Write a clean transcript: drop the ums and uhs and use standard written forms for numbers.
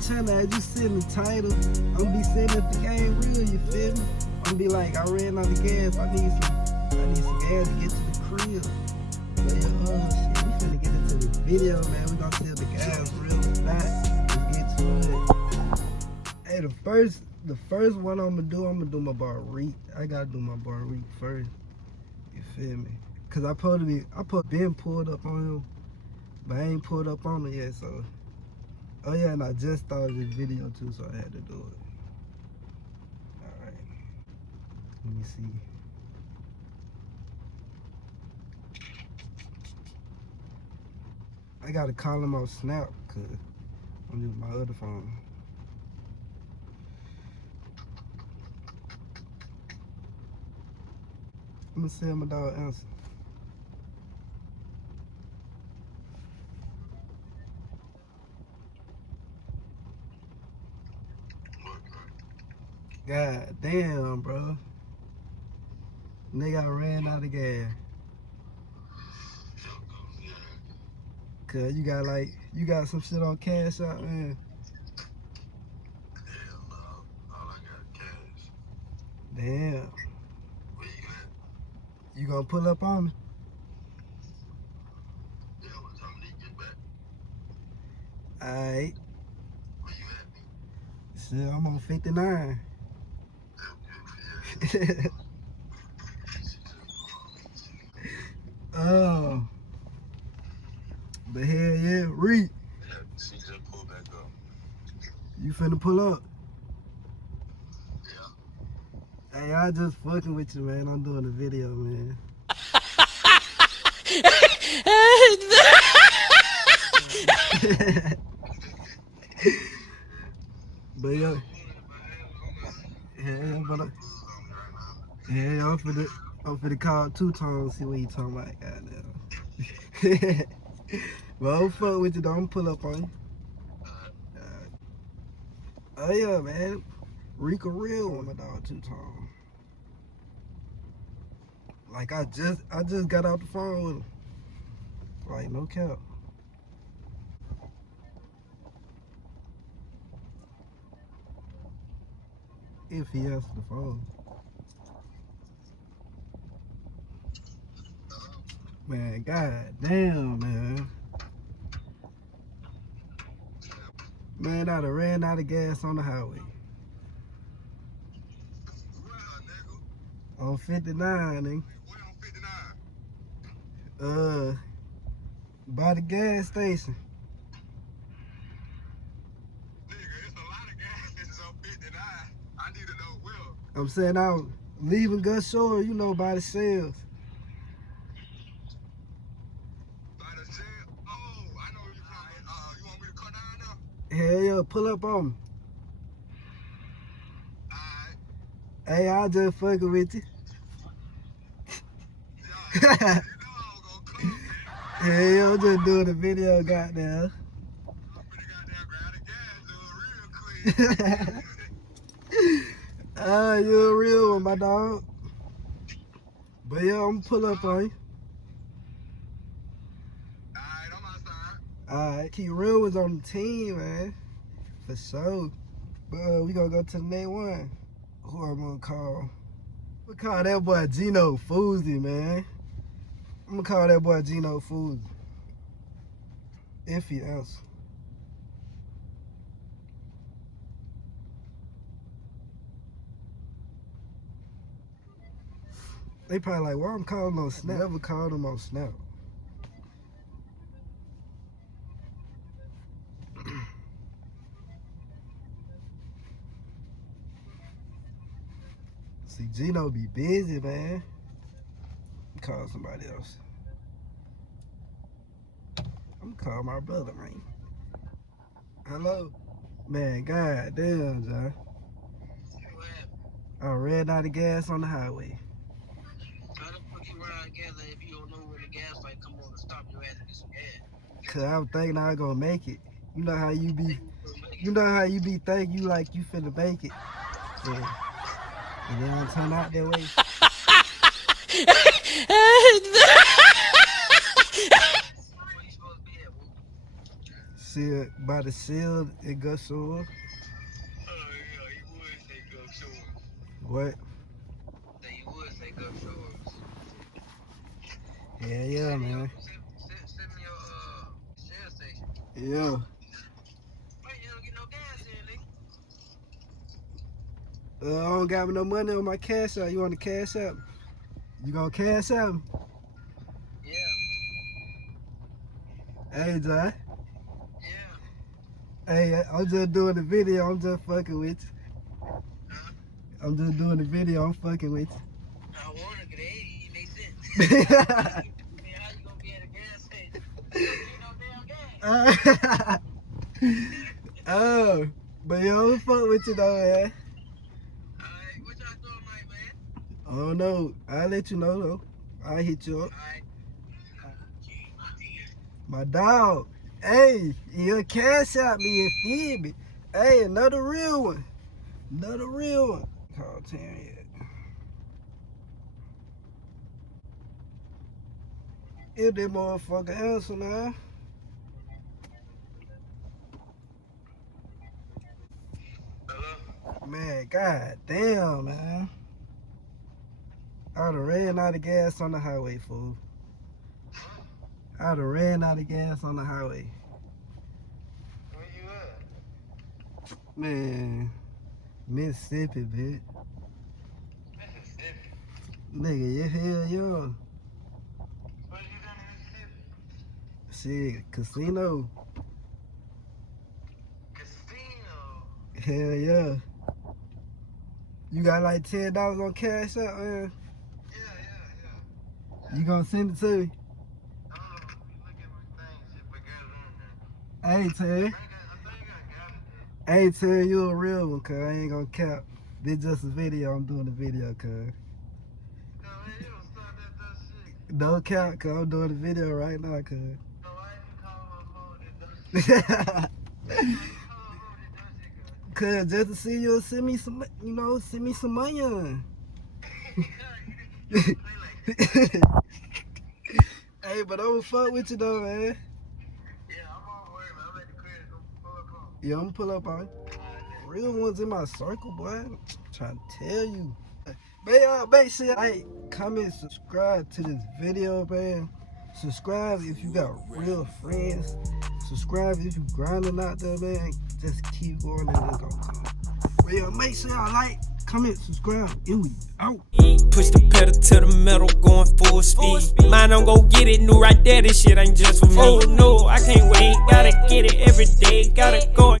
channel, as you see in the title, I'm gonna be saying if the game real, you feel me? I'm gonna be like, I ran out of gas, I need some gas to get to the crib. But yeah, shit, we finna get into the video, man. We gonna tell the guys real or not. Let's get to it. Hey, the first one I'm gonna do my bar reek. I gotta do my bar reek first. You feel me? Cause I been pulled up on him, but I ain't pulled up on him yet, so. Oh yeah, and I just started this video too, so I had to do it. Alright. Let me see. I gotta call him off Snap, cause I'm using my other phone. I'm gonna send my dog answer. God damn, bro. Nigga, I ran out of gas. Cause you got some shit on Cash App, man. Hell no. All I got cash. Damn. Where you at? You gonna pull up on me? Yeah, what time do you get back? Alright. Where you at? Shit, I'm on 59. Oh. But hell yeah, Reek. Yeah, she just pulled back up. You finna pull up? Yeah. Hey, I just fucking with you, man. I'm doing a video, man. But yo, I'm finna call two times, see what he talking about. Goddamn. But I'm fuck with you, though. I'm pull up on you. Oh yeah, man. Rika real one, my dog, two times. Like I just got out the phone with him. Like no cap. If he answers the phone. Man, god damn, man. Man, I done ran out of gas on the highway. On 59, nigga. Where on 59? By the gas station. Nigga, it's a lot of gas stations on 59. I need to know where. I'm saying out leaving Gus Shore, you know, by the shells. By the shell? Oh, I know where you from. You want me to cut down now? Hell yeah, pull up on me. Alright. Hey, I just fucking with you. Yeah, you know I'm gonna come, man. Hell yeah, I'm just doing a video, goddamn. I'm finna goddamn grab the gas, do it real quick. You a real one, my dog. But yeah, I'm gonna pull up on you. Alright, I'm outside. Alright, Key Real was on the team, man. For sure. But we gonna go to the next one. Who I'm gonna call? I'm gonna call that boy Gino Fousey, man. I'm gonna call that boy Gino Fousey. If he answers. They probably like, why I'm calling on Snap? Never called him on Snap. See, Gino be busy, man. Call somebody else. I'm gonna call my brother, man. Hello? Man, god damn, John. I ran out of gas on the highway. How the fuck you run out of gas if you don't know where the gas light come on and stop your ass and get some gas? Cause I was thinking I was gonna make it. You know how you be thinking you like you finna make it. Yeah. And then it turn out that way. See by the seal it goes so. Oh, yeah, he would say go shores. What? That he would say go shores. Yeah, yeah, man. Send me your share station. Yeah. Wait, you don't get no gas in, nigga. I don't got no money on my cash out. You want to cash out? You gonna cash out? Yeah. Hey, John. Yeah. Hey, I'm just doing the video. I'm just fucking with you. Huh? I'm just doing the video. I'm fucking with you. I wanna get 80, makes sense. How you gonna be at a gas station? You don't get no damn gas. Oh, but yo, I'm fuck with you though, man. Alright, what y'all doing tonight, man? I don't know. I'll let you know though. I'll hit you up. Alright. My dog. Hey, you cash out me and feed me. Hey, another real one. Another real one. Call 10 yet. If that motherfucker answer now. Hello? Man, god damn, man. I done ran out of gas on the highway, fool. I done ran out of gas on the highway. Where you at? Man, Mississippi, bitch. Mississippi. Nigga, yeah, hell yeah. What you done in Mississippi? Shit, casino. Casino. Hell yeah. You got like $10 on cash out, man? Yeah. You gonna send it to me? I don't know. Look at my thing. Shit, but girls on here. Hey, Terry. I think I got it. Hey, Terry, you a real one, cuz. I ain't gonna cap. This just a video. I'm doing a video, cuz. No, man, you don't start that shit. Don't cap, cuz. I'm doing a video right now, cuz. No, I ain't call my phone and do shit. Cuz just to see you, send me some, you know, send me some money on. Hey, but I'm gonna fuck with you though, man. Yeah, I'm on work, man. I'm at the crib. Don't pull up on. Yeah, I'm gonna pull up on you. Real ones in my circle, boy. I'm trying to tell you. Man, y'all make sure like, comment, subscribe to this video, man. Subscribe if you got real friends. Subscribe if you grinding out there, man. Just keep going and it's gonna come. But yeah, make sure y'all like, comment, subscribe, and we out. Push the pedal to the metal, going full speed. Mine don't go get it, new right there. This shit ain't just for me. Oh no, I can't wait. Gotta get it every day. Gotta go.